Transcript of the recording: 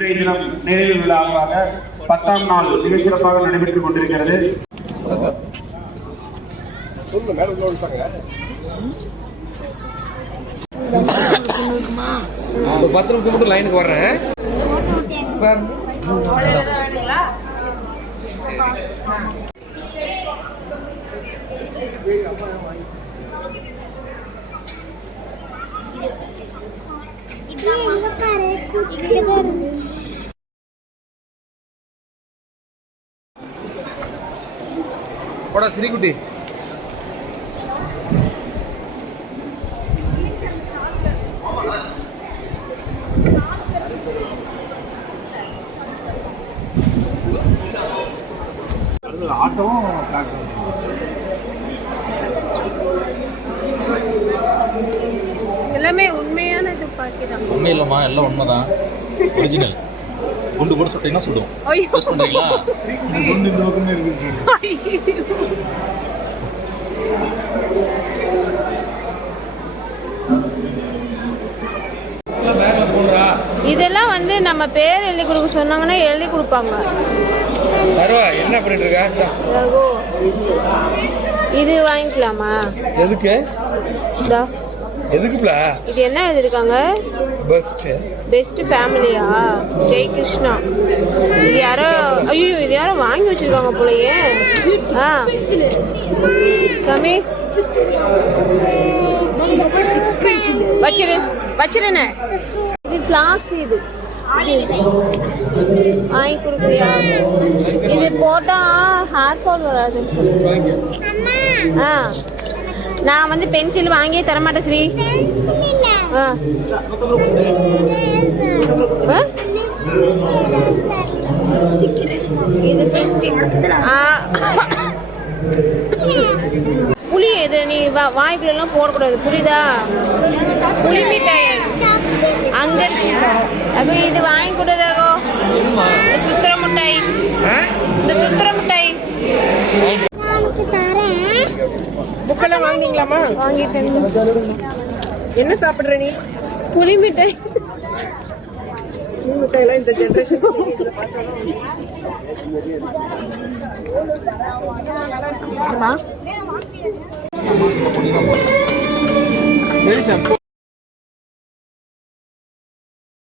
இன்றைய தினம் நிறைவு விழாவாக பத்தாம் நாள் மிகச்சிறப்பாக நடைபெற்றுக் கொண்டிருக்கிறது ஒரு பத்து நிமிஷம் மட்டும் லைனுக்கு வர்றேன் Thank you. பாரு இங்கதான் இருந்துச்சு போடா சிரிக்குட்டி. ஆட்டோவும் எல்லாமே தான் உண்மை இல்லைம்மா எல்லாம் உண்மைதான். ஒரிஜினல் குண்டு போட்டு சுட்டீங்கன்னா சுடும்? ஐயோ. டெஸ்ட் பண்ணுறீங்களா குண்டு இந்த பக்கமே போடுறா இதெல்லாம் வந்து நம்ம பேர் எழுதி கொடுக்க சொன்னாங்கன்னா எழுதி கொடுப்பாங்க. என்ன பண்ணிட்டு இருக்கா? இது வாங்கிக்கலாமா? எதுக்கு? இதா எதுக்குப்ல இது என்ன எழுதிருக்காங்க பெஸ்ட் பெஸ்ட் ஃபேமிலியா ஜெய் கிருஷ்ணா இது யாரோ ஐயோ இது யாரோ வாங்கி வச்சிருக்காங்க போலயே. ஆ. சாமி. வச்சிரு வச்சிருண்ணே இது ஃப்ளாக்ஸ் இது. வாங்கி கொடுக்குறியா? இது போட்டா ஹேர் ஃபால் வராதுன்னு சொல்லு ஆ. நான் வந்து பென்சில் வாங்கியே தர மாட்டேன் ஸ்ரீ. ஆ? இது புளி இது நீ வா வாய்க்குள்ளெல்லாம் போடக்கூடாது. புரியுதா? புளி மிட்டாய் அங்க அப்போ இது வாங்கி கொடு ரகோ. இந்த சுத்திர மிட்டாய் இந்த வாங்கினீங்களாமா வாங்கிட்டேன். என்ன சாப்பிட்ற நீ? புளி மிட்டாய். புளி மிட்டாய்லாம் இந்த ஜென்ரேஷன் சார்.